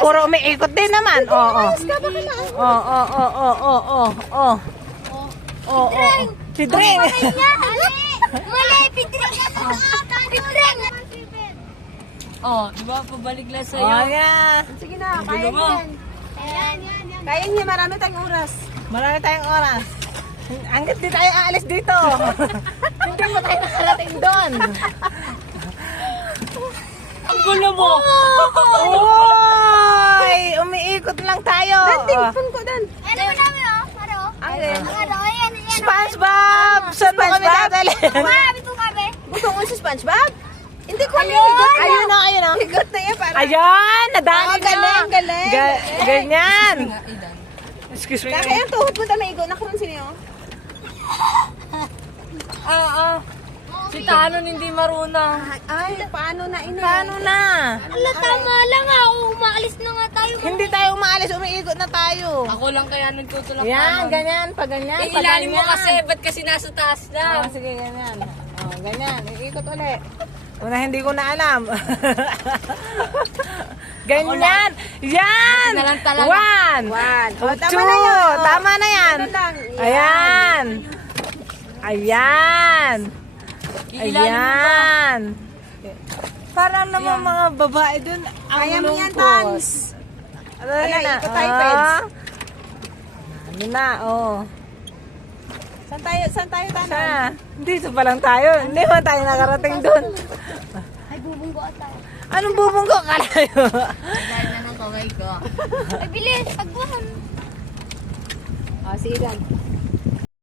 Puro umiikot din naman. Oo. Si Dring. Mali, Pidring. Pidring. Oh, diba? Pabalik lang sa'yo. Oh, yeah. Sige na, kaya niyan. Kaya niya, marami tayong oras. Marami tayong oras. Hanggat di tayo aalis dito. Hindi mo tayo nakarating doon. Ang gulo mo! Oy! Umiikot lang tayo. Tingpon ko dan. Ano mo namin, oh? Ano? Ayan. Ano? Ayan. SpongeBob! Saan mo kami dadali? Marami po kami. Gusto mo si SpongeBob? Hindi ko alam. Ayun na, ayun na. Higot na yan para. Ayan! Nadali na. Galing, galing. Ganyan. Excuse me. Kaya ang tuhod mo na igo. Nakaroon sino yun? Si Tanon hindi marunong. Ay, paano na ina? Paano na? Ala, tama lang nga. Umaalis na nga tayo. Hindi tayo umaalis. Umiikot na tayo. Ako lang kaya nagtutulak Yan, ganyan. Pag ganyan. Eh, ilalim mo kasi, ba't kasi nasa taas lang? Sige, ganyan. Ganyan. Iikot ulit. Una, hindi ko na alam. Ganyan. Yan. Kasi na lang talaga. One. Tama na yan. Tama na yan. Ano lang. Ayan. Ayan. Ilalim mo ba? Ayan. Parang naman mga babae dun ang Kaya mo yan, lungkot. Tans. Ano Ala, yan na? ikot tayo, Peds. Ano na, oh. Saan tayo tanan? Sa, dito pa lang tayo. Hindi pa tayo nakarating dun. Ay, bubunggo tayo. Anong bubunggo ka tayo? Dahil na ng kamay ko. Ay, bilis. Pagbuhan. Sige, Dan.